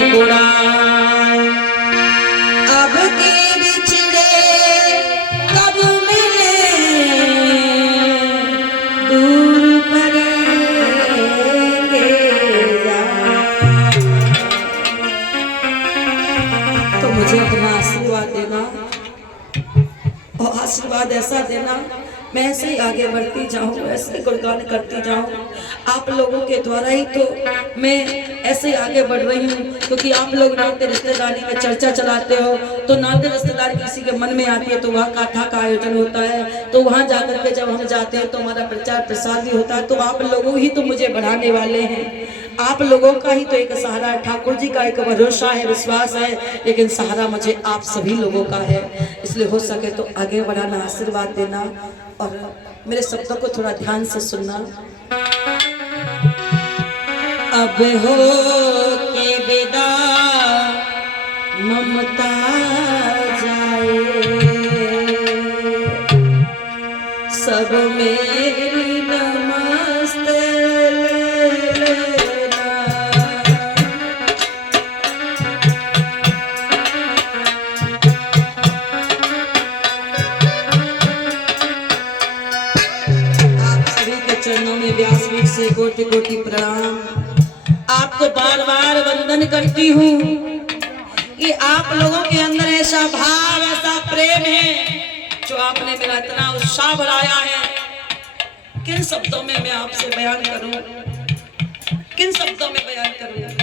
गुणा अब के बिछड़े कब मिले दूर पड़ेंगे जा। तो मुझे अपना आशीर्वाद देना और आशीर्वाद ऐसा देना मैं ऐसे ही आगे बढ़ती जाऊं, ऐसे ही गुणगान करती जाऊं। आप लोगों के द्वारा ही तो मैं ऐसे ही आगे बढ़ रही हूँ, क्योंकि आप लोग नाते रिश्तेदारी में चर्चा चलाते हो तो नाते रिश्तेदारी किसी के मन में आती है तो वहाँ कथा का आयोजन होता है, तो वहाँ जाकर के जब हम जाते हैं तो हमारा प्रचार प्रसार भी होता है। तो आप लोगों ही तो मुझे बढ़ाने वाले हैं, आप लोगों का ही तो एक सहारा है, ठाकुर जी का एक भरोसा है, विश्वास है, लेकिन सहारा मुझे आप सभी लोगों का है। इसलिए हो सके तो आगे बढ़ाना, आशीर्वाद देना और मेरे शब्दों को थोड़ा ध्यान से सुनना। अब हो के विदा ममता जाए, सब मेरी नमस्ते लेना। चरणों में व्यासपीठ से कोटि कोटि प्रणाम। आपको बार बार वंदन करती हूँ कि आप लोगों के अंदर ऐसा भाव, ऐसा प्रेम है जो आपने मेरा इतना उत्साह बढ़ाया है। किन शब्दों में मैं आपसे बयान करूं, किन शब्दों में बयान करूं।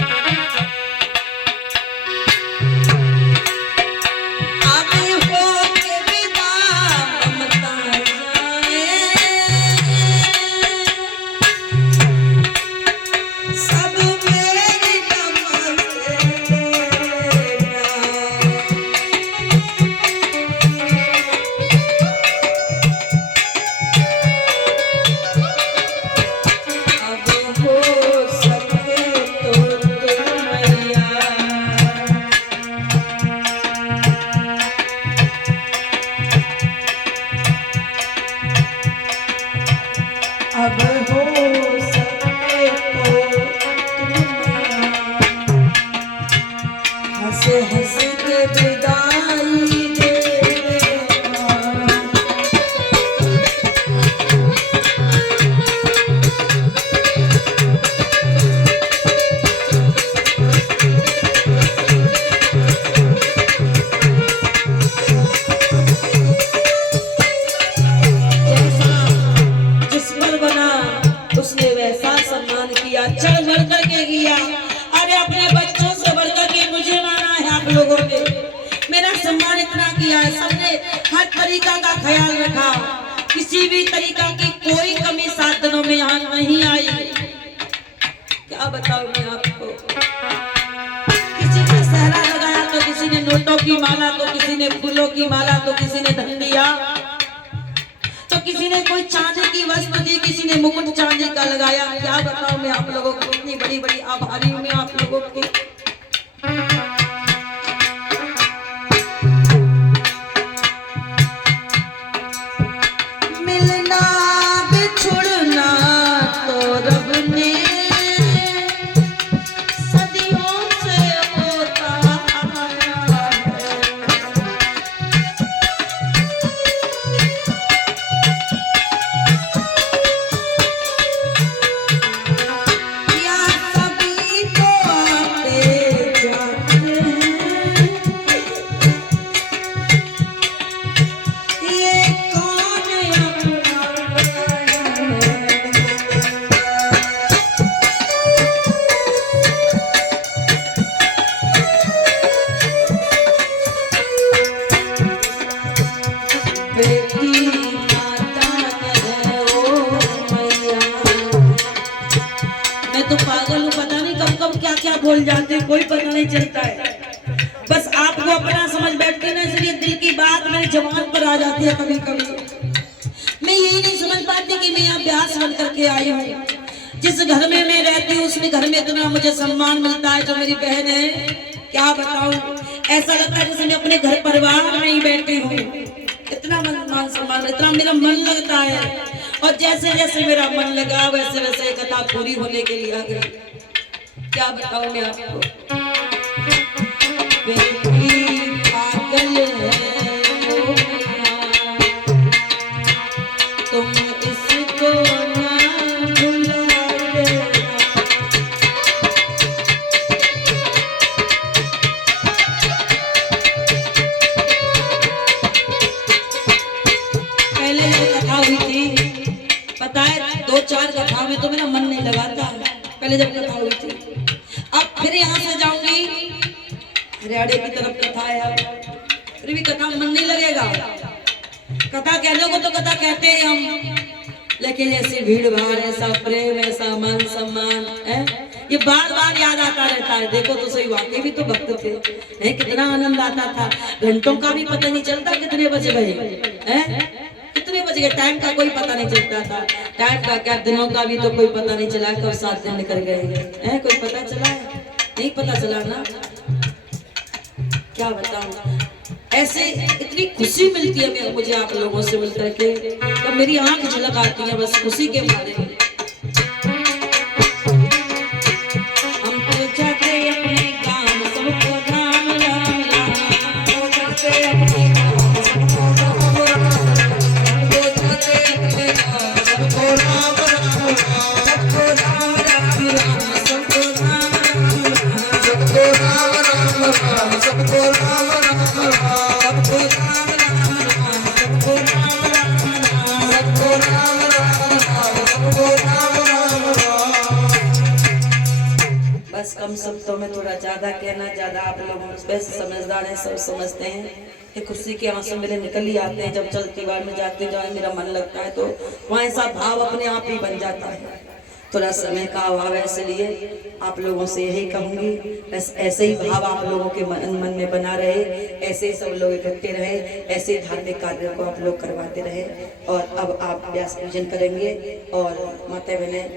अब हो सके तो हंसे हंसे के विदाई देना। उसने वैसा सम्मान किया, चढ़ बढ़ करके किया। अरे अपने बच्चों से बढ़कर के मुझे माना है आप लोगों ने, मेरा सम्मान इतना किया है। सबने हर तरीका का ख्याल रखा, किसी भी तरीका की कोई कमी 7 दिनों में यहाँ नहीं आई। क्या बताऊं मैं आपको, किसी ने सहरा लगाया तो किसी ने नोटों की माला, तो किसी ने फूलों की माला, तो किसी ने धन दिया, तो किसी ने कोई चांदी की वस्तु दी, किसी ने मुकुट चांदी का लगाया। क्या बताऊं मैं आप लोगों को, इतनी बड़ी बड़ी आभारी हूं मैं आप लोगों की। मिलना बिछुड़ना तो रब ने सदियों से होता आया है। तो पागल हूँ, पता नहीं कब कब क्या क्या बोल जाते हैं, कोई पता नहीं चलता है। बस आपको अपना समझ बैठती ना, इसलिए दिल की बात मेरी जबान पर आ जाती है कभी कभी। मैं यही नहीं समझ पाती कि मैं यहाँ ब्यास बन करके आई हूँ। जिस घर में मैं रहती हूँ उसमें घर में इतना मुझे सम्मान मिलता है, जो मेरी बहन है क्या बताऊँ, ऐसा लगता है जैसे मैं अपने घर परिवार में ही बैठी हूँ। इतना मान सम्मान, इतना मेरा मन लगता है। और जैसे जैसे मेरा मन लगा वैसे वैसे कथा पूरी होने के लिए आ गई। क्या बताऊं मैं आपको। पहले जब कथा हुई थी। अब फिर यहाँ से जाऊंगी हरियाणा की तरफ कथा है, अब फिर भी कथा मन नहीं लगेगा। कथा कहने को तो कथा कहते हैं हम, लेकिन ऐसी भीड़ भाड़, ऐसा प्रेम, ऐसा मान सम्मान है, ये बार बार याद आता रहता है। देखो तो सही, वाकई भी तो भक्त थे, है कितना आनंद आता था। घंटों का भी पता नहीं चलता कितने बज गए हैं, कितने बज गए, टाइम का कोई पता नहीं चलता था। टाइम का क्या, दिनों का भी तो कोई पता नहीं चला, कब 7 दिन निकल गए हैं, कोई पता चला है? नहीं पता चला ना। क्या बताऊं, ऐसे इतनी खुशी मिलती है मुझे आप लोगों से मिलकर के, तो मेरी आंख झलक आती है बस खुशी के बारे में। हम तो जाते अपने काम सबको राम राम राम, तो जाते अपने काम सबको राम राम राम, तो जाते अपने काम सबको राम राम राम, सबको राम राम राम, सबको राम राम राम, सबको राम राम राम, सबको राम राम राम, सबको राम राम राम, सबको राम राम राम, सबको राम राम राम, सबको राम राम राम। बस कम शब्दों में थोड़ा ज्यादा कहना, ज्यादा आप लोग वैसे समझदार हैं, सब समझते हैं कि खुशी के आंसू मेरे निकल ही आते हैं। जब चलती बार में जाते जाए मेरा मन लगता है तो वहाँ ऐसा भाव अपने आप ही बन जाता है। थोड़ा समय का अभाव है, इसलिए आप लोगों से यही कहूंगी, बस ऐसे ही भाव आप लोगों के मन में बना रहे, ऐसे ही सब लोग इकट्ठे रहे, ऐसे ही धार्मिक कार्यों को आप लोग करवाते रहे। और अब आप व्यास पूजन करेंगे और माता बहने